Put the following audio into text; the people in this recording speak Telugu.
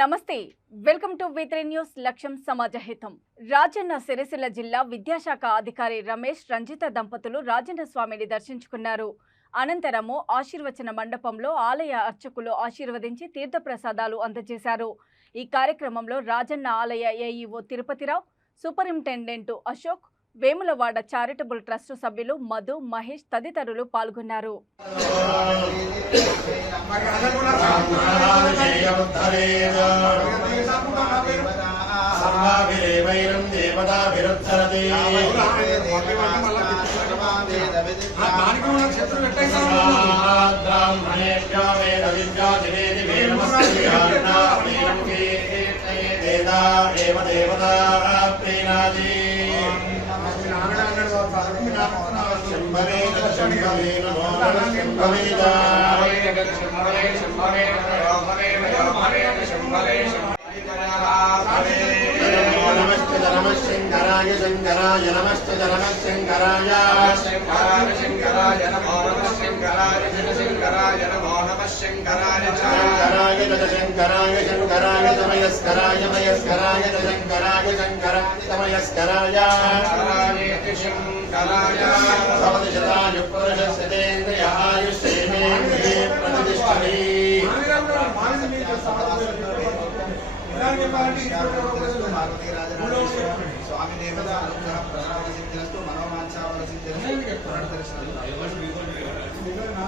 నమస్తే వెల్కమ్ టు వి న్యూస్ లక్ష్యం సమాజ హితం. రాజన్న సిరిసిల్ల జిల్లా విద్యాశాఖ అధికారి రమేష్ రంజిత దంపతులు రాజన్న స్వామిని దర్శించుకున్నారు. అనంతరము ఆశీర్వచన మండపంలో ఆలయ అర్చకులు ఆశీర్వదించి తీర్థప్రసాదాలు అందజేశారు. ఈ కార్యక్రమంలో రాజన్న ఆలయ AEO Tirupatirao superintendent Ashok Vemulawada charitable trust సభ్యులు మధు మహేష్ తదితరులు పాల్గొన్నారు. సంభావిరేవైరం దేవతాభిరుద్ధరతి బ్రాహ్మణేభ్యో వేద విద్యా దివేది వేద ఏవ దేవతా ప్రీణాది శంభవే శంభవే నమో శంభవేద నమో నమస్తే నమః శంకరాయ శంకరాయ నమస్తే నమః శంకరాయ శంకరాయ నమ శంకరాయ శంకరాయ తమయస్కరాయ మయస్కరాయ శంకరాయ శంకరాయ తమయస్కరాయ భవతి శతాయు పురుషస్యేంద్రియ స్వామి దేవత అనుగ్రహ ప్రసాద సిద్ధిరస్తు మనోవాంఛావల సిద్ధిరస్తు దర్శనం